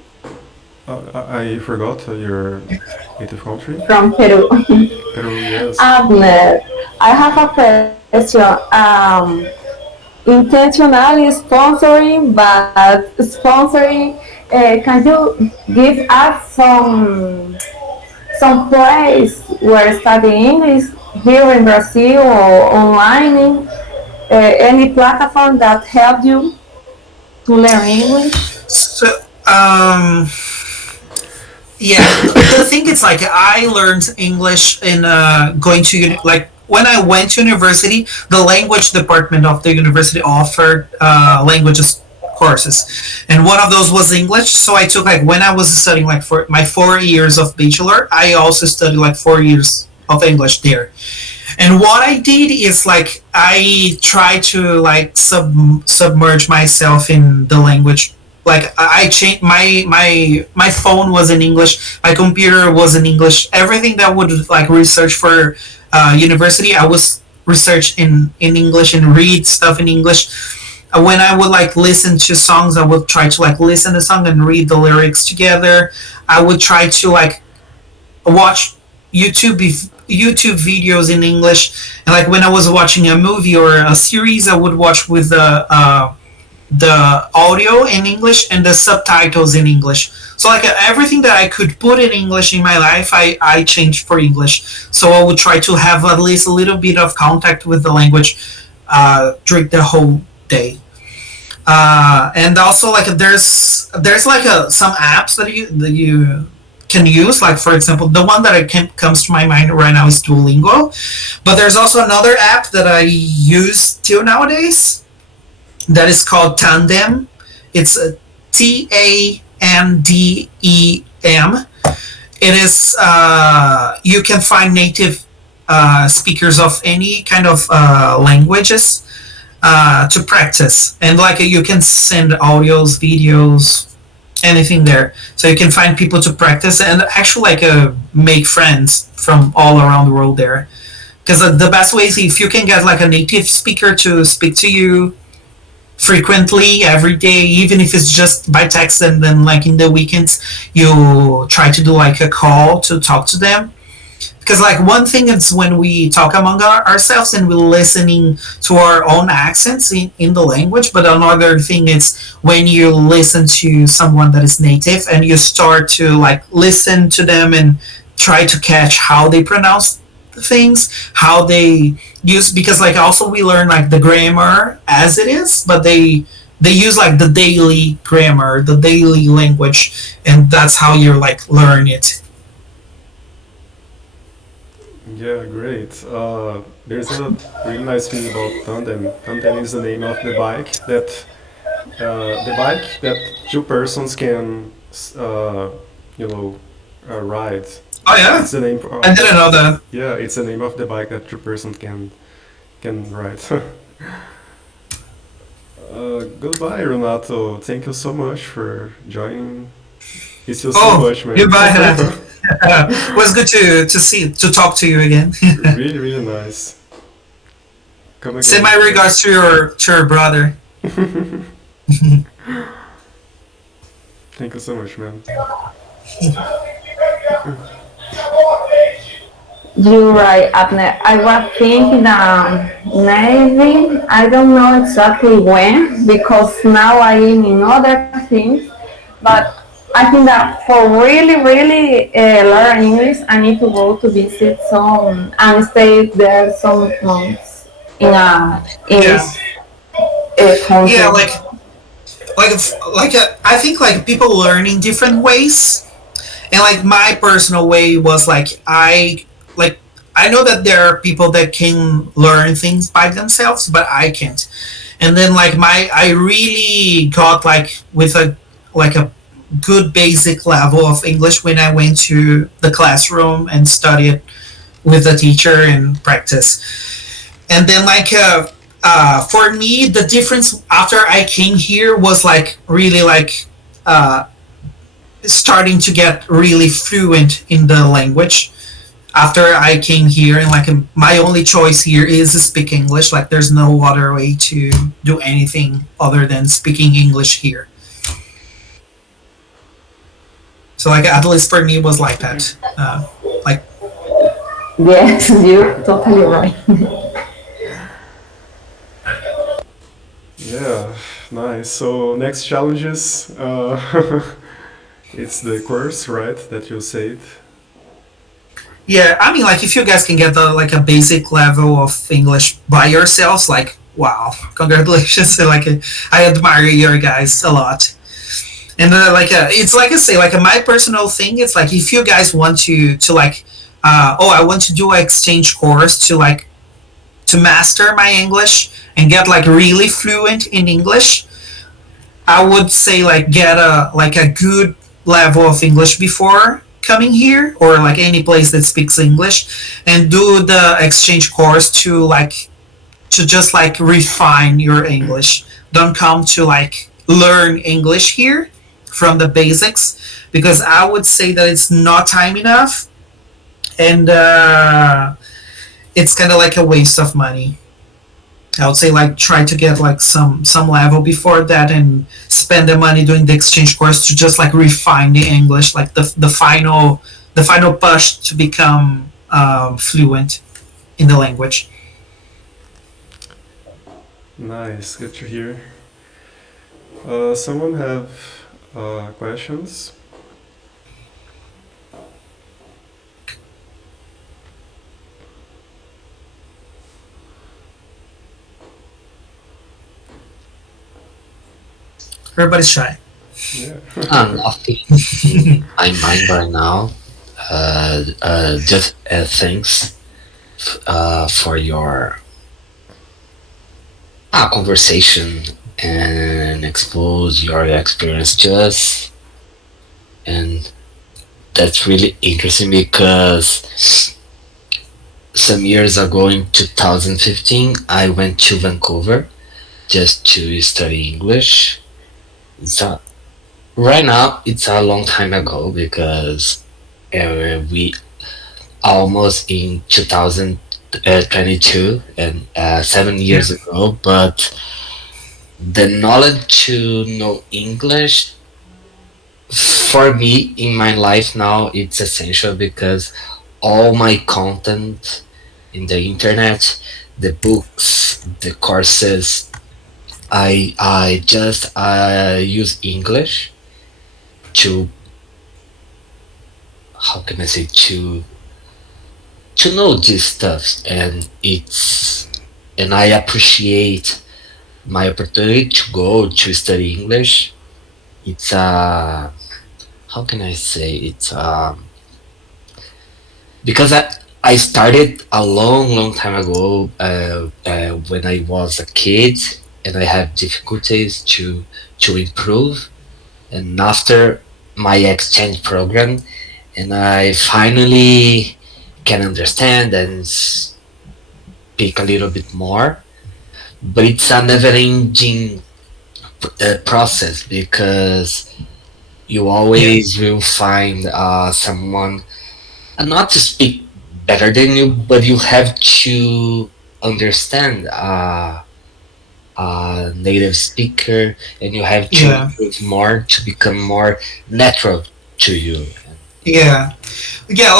I forgot your native country. From Peru. Peru, yes. Abner, I have a question. Intentionally sponsoring, but sponsoring. Can you give us some place where study English here in Brazil or online? Any platform that helped you to learn English? So, yeah, the thing is like I learned English in going to like when I went to university, the language department of the university offered languages courses, and one of those was English. So I took like when I was studying like for my 4 years of bachelor, I also studied like 4 years of English there. And what I did is like I tried to like submerge myself in the language. Like I changed my phone was in English, my computer was in English. Everything that would like research for university, I was research in English and read stuff in English. When I would like listen to songs, I would try to like listen to song and read the lyrics together. I would try to like watch YouTube videos in English, and like when I was watching a movie or a series, I would watch with the audio in English and the subtitles in English. So like everything that I could put in English in my life, I changed for English. So I would try to have at least a little bit of contact with the language during the whole day. And also like there's like some apps that you can use, like for example the one that comes to my mind right now is Duolingo, but there's also another app that I use till nowadays that is called Tandem. It's a Tandem. It is you can find native speakers of any kind of languages to practice, and like you can send audios, videos, anything there, so you can find people to practice and actually like make friends from all around the world there. Because the best way is if you can get like a native speaker to speak to you frequently every day, even if it's just by text, and then like in the weekends you try to do like a call to talk to them. Because like one thing is when we talk among ourselves and we're listening to our own accents in the language, but another thing is when you listen to someone that is native and you start to like listen to them and try to catch how they pronounce things, how they use, because like also we learn like the grammar as it is, but they use like the daily grammar, the daily language, and that's how you like learn it. Yeah, great. There's a really nice thing about Tandem. Tandem is the name of the bike that two persons can, you know, ride. Oh yeah, It's the name. Of, I didn't know that. yeah, it's the name of the bike that two persons can ride. Goodbye, Renato. Thank you so much for joining. It's you so much, man. Goodbye, Renato. It was good to talk to you again. Really, really nice. Come again. Send my regards to your brother. Thank you so much, man. You're right, Abner. I was thinking that maybe, I don't know exactly when, because now I am in other things, but I think that for really, really learn English, I need to go to visit some and stay there some months in a English country. Yeah, I think like people learn in different ways, and like my personal way was like I know that there are people that can learn things by themselves, but I can't. And then like I really got like with a good basic level of English when I went to the classroom and studied with the teacher and practice. And then like for me, the difference after I came here was like really like starting to get really fluent in the language. After I came here, and like my only choice here is to speak English. Like there's no other way to do anything other than speaking English here. So like at least for me it was like that. Like Yes, you're totally right. Yeah, nice. So next challenges, it's the course, right? That you said. yeah, I mean like if you guys can get like a basic level of English by yourselves, like wow, congratulations! Like I admire you guys a lot. And like it's like I say, like my personal thing. It's like if you guys want to like, I want to do an exchange course to like to master my English and get like really fluent in English, I would say like get a good level of English before coming here, or like any place that speaks English, and do the exchange course to just like refine your English. Don't come to like learn English here from the basics, because I would say that it's not time enough, and it's kind of like a waste of money. I would say like try to get like some level before that, and spend the money doing the exchange course to just like refine the English, like the final push to become fluent in the language. Nice, good to hear. Someone have questions? Everybody's shy. Yeah. Nothing in my mind right now. Just thanks for your conversation and expose your experience to us. And that's really interesting because some years ago in 2015, I went to Vancouver just to study English. So right now it's a long time ago because we almost in 2022 and 7 years ago, but the knowledge to know English for me in my life now it's essential because all my content in the internet, the books, the courses, I use English to, how can I say, to know this stuff, and I appreciate my opportunity to go to study English. It's how can I say, it's because I started a long time ago when I was a kid, and I had difficulties to improve. And after my exchange program, and I finally can understand and speak a little bit more. But it's a never-ending process because you always will find someone, not to speak better than you, but you have to understand a native speaker, and you have to Yeah. improve more to become more natural to you. Yeah, yeah.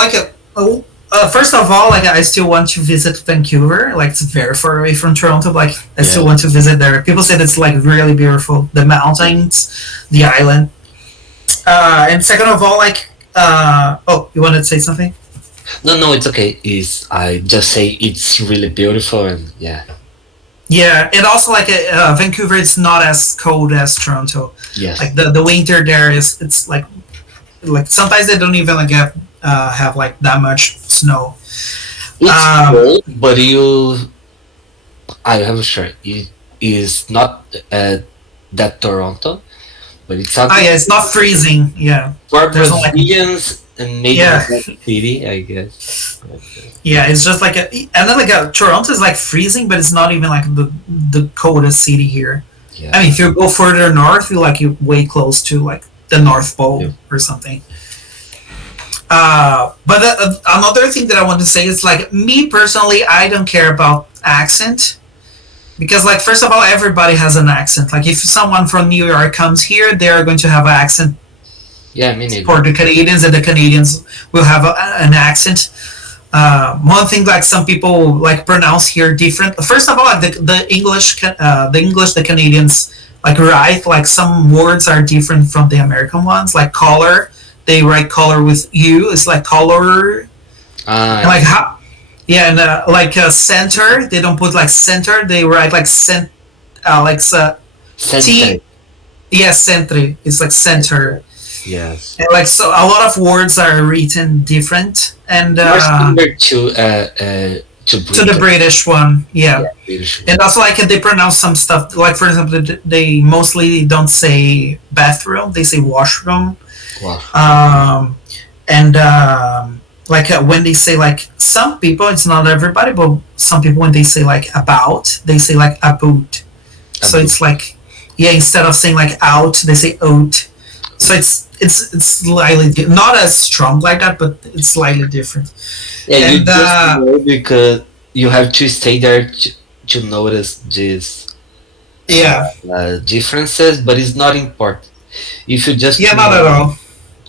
First of all, like I still want to visit Vancouver. Like it's very far away from Toronto. But, like I still Yeah. want to visit there. People said it's like really beautiful, the mountains, the island. And second of all, like oh, you wanted to say something? No, it's okay. Is I just say it's really beautiful, and yeah, Yeah, and also like Vancouver, it's not as cold as Toronto. yes, Like the winter there is, it's like sometimes they don't even like have like that much snow. it's Um, cold, but I have a shirt. It is not that Toronto, but it's oh something yeah, it's not freezing. Yeah, for there's no like Brazilians and maybe yeah. that city, I guess. Yeah, it's just like and then like Toronto is like freezing, but it's not even like the coldest city here. Yeah, I mean, if you go further north, you're way close to like the North Pole Yeah. or something. But another thing that I want to say is like me personally, I don't care about accent, because like first of all, everybody has an accent. Like if someone from New York comes here, they are going to have an accent yeah, me neither. for the Canadians, and the Canadians will have an accent. One thing like some people like pronounce here different. First of all, like the English, the Canadians like write like some words are different from the American ones. Like color, they write color with U. It's like color, and like how. Yeah, and like center, they don't put like center. They write like like Center. yeah, centre. It's like center. Yes. And like so, a lot of words are written different, and More similar to the British one. Yeah. British. And also, like they pronounce some stuff. Like for example, they mostly don't say bathroom; they say washroom. Wow. And like when they say like some people, it's not everybody, but some people when they say like about, they say like about. So About. it's like yeah, instead of saying like out, they say out. So it's slightly not as strong like that, but it's slightly different. Yeah, you And just know because you have to stay there to notice these yeah, differences, but it's not important. If you just yeah, not at all.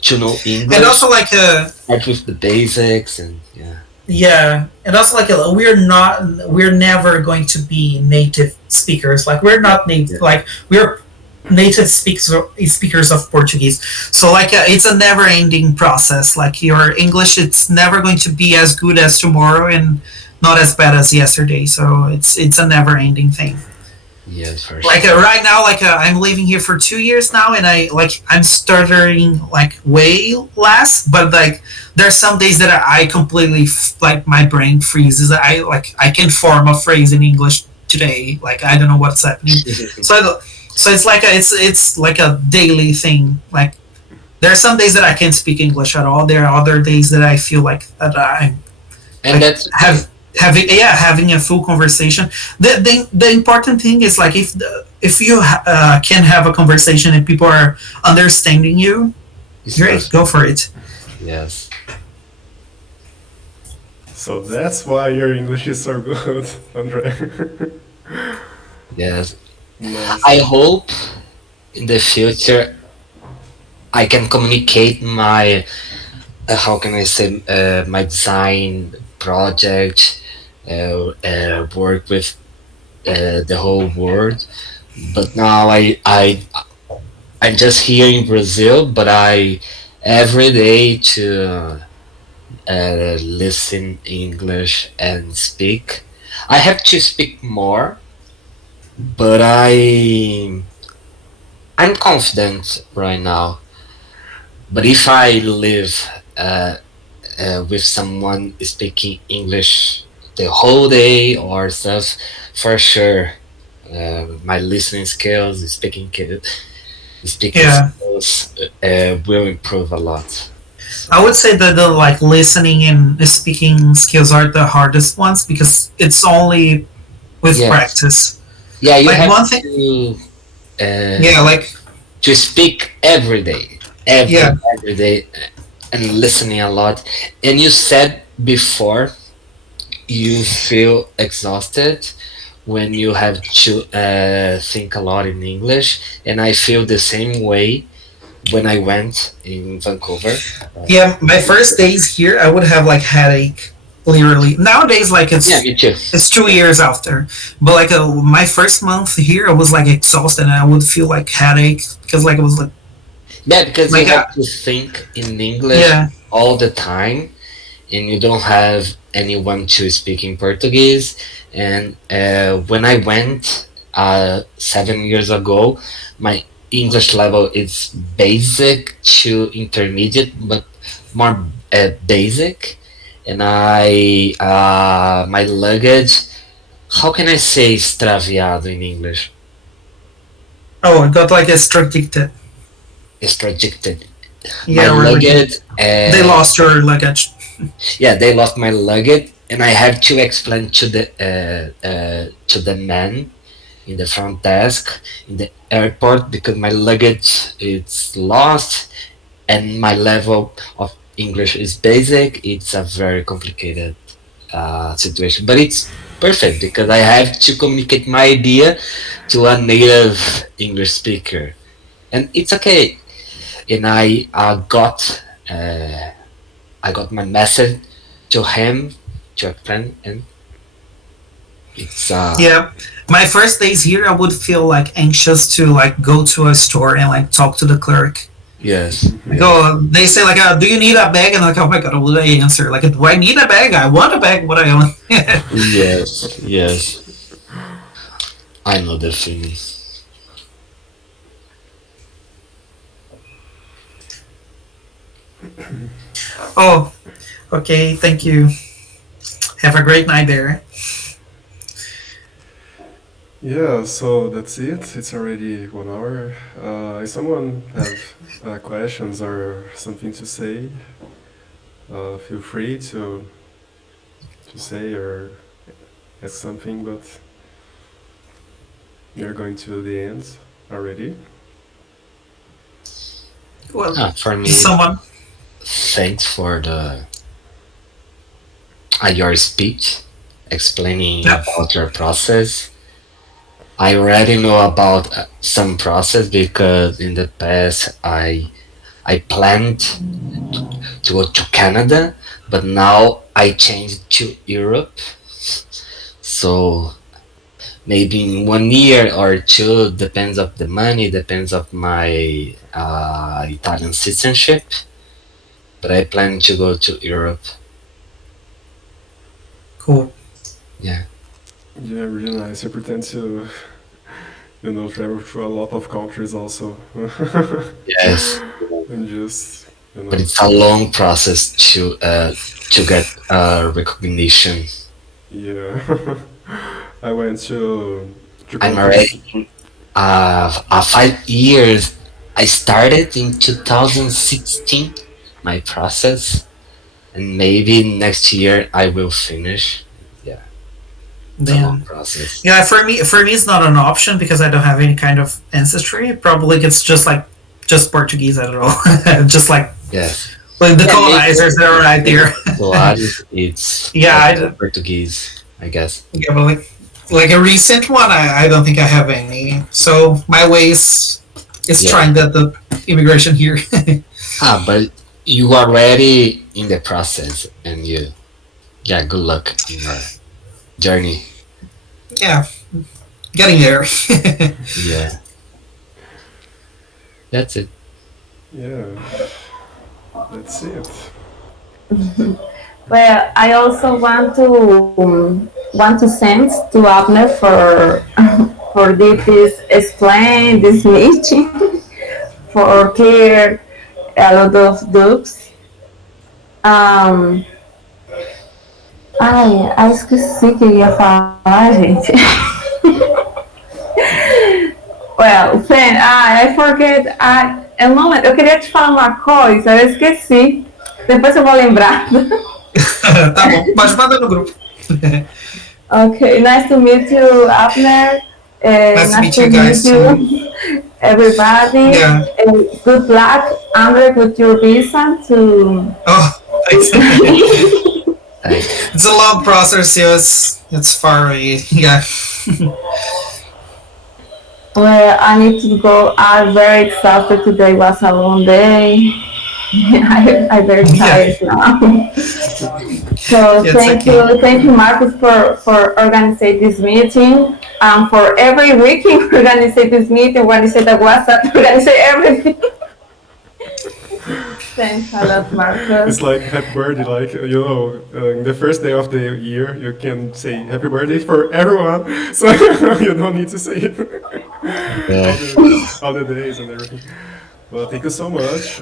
to know And English, also like start with the basics and yeah. yeah, and also like we're never going to be native speakers. Like we're not native. Like we're native speakers of Portuguese. So like it's a never-ending process. Like your English, it's never going to be as good as tomorrow and not as bad as yesterday. So it's a never-ending thing. Yes, for Like sure. right now, like I'm living here for 2 years now, and I'm stuttering like way less. But like there's some days that I completely like my brain freezes. I can form a phrase in English today. Like I don't know what's happening. So so it's like it's like a daily thing. Like there are some days that I can't speak English at all. There are other days that I feel like that I'm And like that's having a full conversation. The important thing is like if you can have a conversation and people are understanding you, it's great, perfect. go for it. Yes. So that's why your English is so good, Andre. Yes. Nice. I hope in the future I can communicate my how can I say my design project, work with the whole world. But now I'm just here in Brazil, but I every day to listen English and speak. I have to speak more, but I'm confident right now. But if I live with someone speaking English the whole day or stuff, for sure, my listening skills, speaking Yeah, skills will improve a lot. I would say that the like listening and speaking skills are the hardest ones because it's only with Yes, practice. yeah, you Like have one thing, yeah, uh, like to speak every day, yeah, every day, and listening a lot. And you said before you feel exhausted when you have to think a lot in English, and I feel the same way when I went in Vancouver. yeah. My first days here, I would have like headache, literally. Nowadays, like Yeah, me too. it's 2 years after, but like my first month here, I was like exhausted and I would feel like headache because like it was Yeah, because you like have to think in English yeah, all the time, and you don't have anyone to speak in Portuguese. And when I went 7 years ago, my English level is basic to intermediate, but more basic. And my luggage. How can I say extraviado in English? oh, it got like restricted. Extrajected. My Yeah, or like luggage. they lost your luggage. Yeah, they lost my luggage, and I have to explain to the man in the front desk in the airport because my luggage is lost, and my level of English is basic. It's a very complicated situation, but it's perfect because I have to communicate my idea to a native English speaker, and it's okay. And I got my message to him to explain, and it's Yeah, my first days here, I would feel like anxious to like go to a store and like talk to the clerk. yes, Like, yes, oh, they say like, do you need a bag? And like, oh my god, what do I answer? Like, do I need a bag? I want a bag. What I want? yes, yes. I know the feeling. Oh, okay, thank you. Have a great night there. Yeah, so that's it. It's already 1 hour. If someone have questions or something to say, feel free to say or ask something, but we're going to the end already. Well, For me, someone. thanks for the your speech explaining Yeah. about your process. I already know about some process because in the past I planned to go to Canada, but now I changed to Europe. So maybe in 1 year or two, depends of the money, depends of my Italian citizenship. But I plan to go to Europe. Cool. Yeah. Yeah, really nice. You pretend to, travel through a lot of countries also. Yes. And just, But it's a long process to get recognition. yeah. I went to I'm countries. already 5 years. I started in 2016 my process, and maybe next year I will finish. Yeah, it's a long Then, process. yeah, for me, it's not an option because I don't have any kind of ancestry. Probably it's just Portuguese. I don't know. Just Yes. like the Yeah, colonizers that are right there. Soares, it's Yeah, Portuguese, I guess. yeah, but like a recent one, I don't think I have any. So my way is Yeah. trying the immigration here. But you are already in the process, and yeah, good luck in your journey. Yeah, getting there. Yeah, that's it. Yeah, that's it. Well, I also want to thanks to Abner for for this explain this meeting for clear a lot of doubts. Um, ai, esqueci o que eu ia falar, gente. Well, Sam, I forget. Eu queria te falar uma coisa, eu esqueci. Depois eu vou lembrar. Tá bom, pode mandar no grupo. Okay, nice to meet you, Abner. Nice to meet you guys. Everybody. Yeah. Good luck, Andre, with your visa to. Oh, thanks. Thanks. It's a long process, so it's far away. Yeah. Well, I need to go. I'm very exhausted. Today was a long day. I'm very tired now. So Yeah, thank you, Marcus, for organizing this meeting. For every week you organize this meeting, organize the WhatsApp, organize everything. Thanks a lot, Marcus. It's like happy birthday, like, in the first day of the year, you can say happy birthday for everyone, so you don't need to say it Yeah. all the days and everything. Well, thank you so much,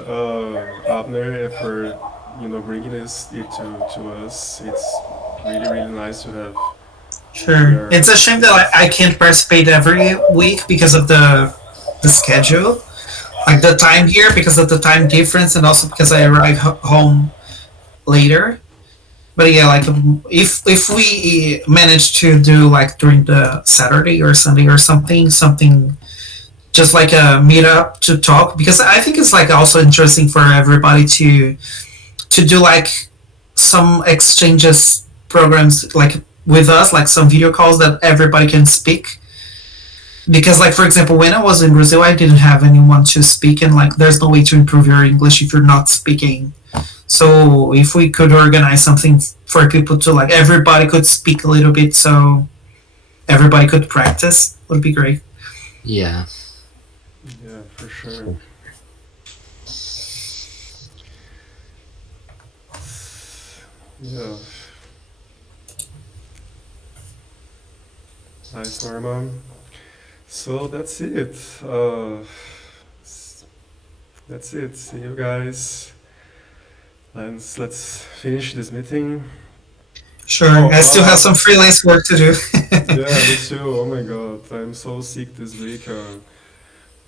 Abner, for bringing it to us. It's really, really nice to have. Sure. It's a shame that I can't participate every week because of the schedule, like the time here, because of the time difference, and also because I arrive home later. But yeah, like if we manage to do like during the Saturday or Sunday or something just like a meetup to talk, because I think it's like also interesting for everybody to do like some exchanges programs like with us, like some video calls that everybody can speak. Because like for example, when I was in Brazil, I didn't have anyone to speak, and like there's no way to improve your English if you're not speaking. So if we could organize something for people to like everybody could speak a little bit, so everybody could practice, would be great. Yeah. Yeah, for sure. Yeah. Nice, Norma. So that's it. That's it. See you guys. Let's finish this meeting. Sure. Oh, I still have some freelance work to do. Yeah, me too. Oh my god, I'm so sick this week.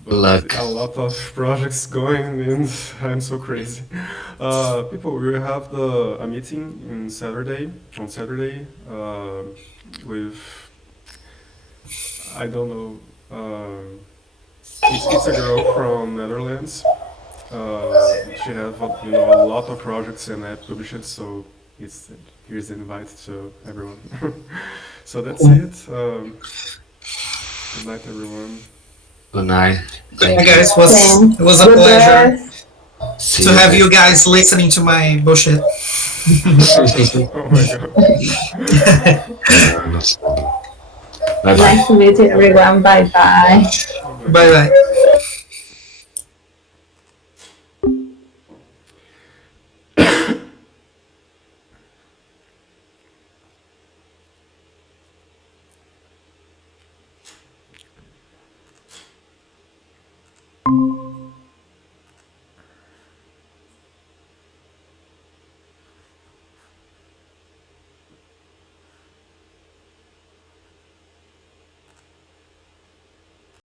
But Luck. a lot of projects going and I'm so crazy. People, we will have a meeting on Saturday, with, I don't know, it's a girl from Netherlands. She has a lot of projects and I publish it, so here's the invite to everyone. So that's it. Good night, everyone. Good night. Yeah, Thank you. guys, Same. it was a Good pleasure rest. See to have then. you guys listening to my bullshit. Oh my god. Bye bye. Nice to meet you, everyone. Bye bye. Oh my Bye bye.